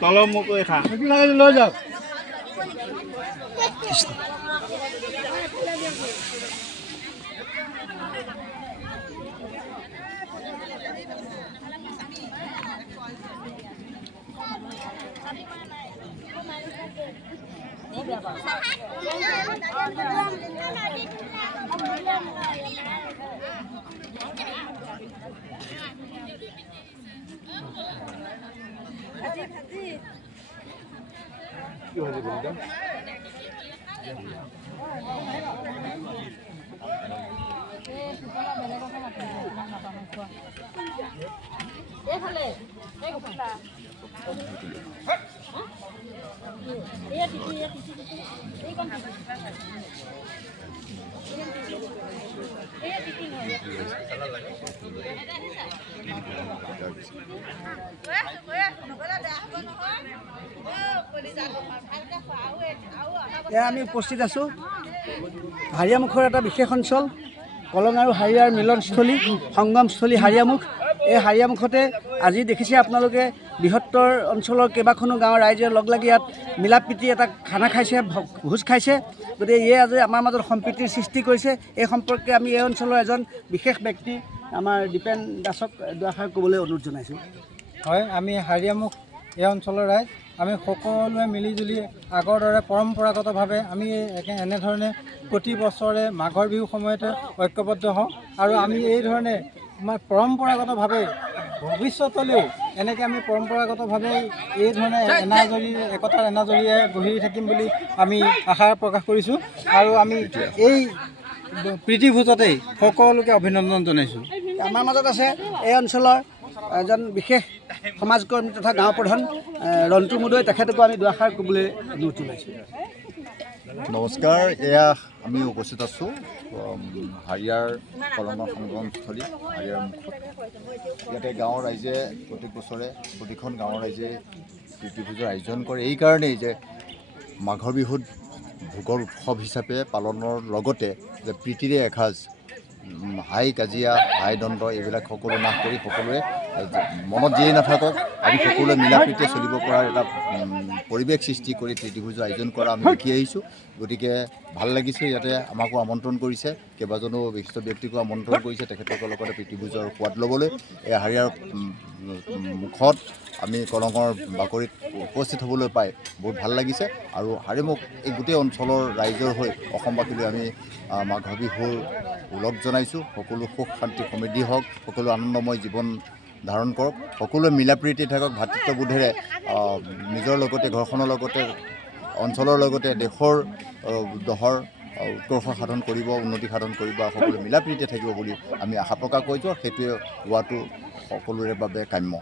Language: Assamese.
তলৰ মোক খা লৈ যাওক। আমি উপস্থিত আছোঁ হাৰিয়ামুখৰ এটা বিশেষ অঞ্চল কলং আৰু হাৰিয়াৰ মিলনস্থলী সংগমস্থলী হাৰিয়ামুখ। এই হাৰিয়ামুখতে আজি দেখিছে আপোনালোকে বৃহত্তৰ অঞ্চলৰ কেইবাখনো গাঁৱৰ ৰাইজে লগ লাগি ইয়াত মিলা প্ৰীতি এটা খানা খাইছে, ভোজ খাইছে। গতিকে ইয়ে আজি আমাৰ মাজত সম্প্ৰীতিৰ সৃষ্টি কৰিছে। এই সম্পৰ্কে আমি এই অঞ্চলৰ এজন বিশেষ ব্যক্তি আমাৰ দীপেন দাসক দুআষাৰ ক'বলৈ অনুৰোধ জনাইছোঁ। হয়, আমি হাৰিয়ামুখ এই অঞ্চলৰ ৰাইজ আমি সকলোৱে মিলিজুলি আগৰ দৰে পৰম্পৰাগতভাৱে আমি এনেধৰণে প্ৰতি বছৰে মাঘৰ বিহুৰ সময়তে ঐক্যবদ্ধ হওঁ আৰু আমি এই ধৰণে আমাৰ পৰম্পৰাগতভাৱে ভৱিষ্যতলৈও এনেকৈ আমি পৰম্পৰাগতভাৱে এই ধৰণে একতাৰ এনাজৰীয়ে গঢ়ি থাকিম বুলি আমি আশা প্ৰকাশ কৰিছোঁ আৰু আমি এই প্ৰীতিভোজতেই সকলোকে অভিনন্দন জনাইছোঁ। আমাৰ মাজত আছে এই অঞ্চলৰ এজন বিশেষ সমাজকৰ্মী তথা গাঁও প্ৰধান ৰন্তু মুদৈ, তেখেতকো আমি দুআষাৰ ক'বলৈ অনুৰোধ জনাইছোঁ। নমস্কাৰ, এয়া আমি উপস্থিত আছোঁ হাৰিয়াৰ কলঙৰ সংগমস্থলী হাৰিয়াৰ মুখত। ইয়াতে গাঁৱৰ ৰাইজে প্ৰত্যেক বছৰে প্ৰতিখন গাঁৱৰ ৰাইজে প্ৰীতিভোজৰ আয়োজন কৰে এইকাৰণেই যে মাঘৰ বিহুত ভোগৰ উৎসৱ হিচাপে পালনৰ লগতে যে প্ৰীতিৰে এসাঁজ হাই কাজিয়া হাই দণ্ড এইবিলাক সকলো নাশ কৰি সকলোৱে মনত যিয়েই নাথাকক আমি সকলোৱে মিলা প্ৰীতিৰে চলিব পৰাৰ এটা পৰিৱেশ সৃষ্টি কৰি প্ৰীতিভোজৰ আয়োজন কৰা আমি দেখি আহিছোঁ। গতিকে ভাল লাগিছে, ইয়াতে আমাকো আমন্ত্ৰণ কৰিছে, কেইবাজনো বিশিষ্ট ব্যক্তিকো আমন্ত্ৰণ কৰিছে তেখেতলোকৰ লগতে প্ৰীতিভোজৰ সোৱাদ ল'বলৈ। এই হাৰিয়াৰ মুখত আমি কলঙৰ বাকৰিত উপস্থিত হ'বলৈ পাই বহুত ভাল লাগিছে আৰু হাৰিয়ামুখ এই গোটেই অঞ্চলৰ ৰাইজৰ হৈ অসমবাসীলৈ আমি মাঘৰ বিহুৰ ওলগ জনাইছোঁ। সকলো সুখ শান্তি সমৃদ্ধি হওক, সকলো আনন্দময় জীৱন ধাৰণ কৰক, সকলোৱে মিলা প্ৰীতি থাকক, ভাতৃত্ববোধেৰে নিজৰ লগতে ঘৰখনৰ লগতে অঞ্চলৰ লগতে দেশৰ দহৰ উৎকৰ্ষ সাধন কৰিব, উন্নতি সাধন কৰিব, সকলোৱে মিলা প্ৰীতিৰে থাকিব বুলি আমি আশা প্ৰকাশ কৰিছোঁ। সেইটোৱে হোৱাটো সকলোৰে বাবে কাম্য।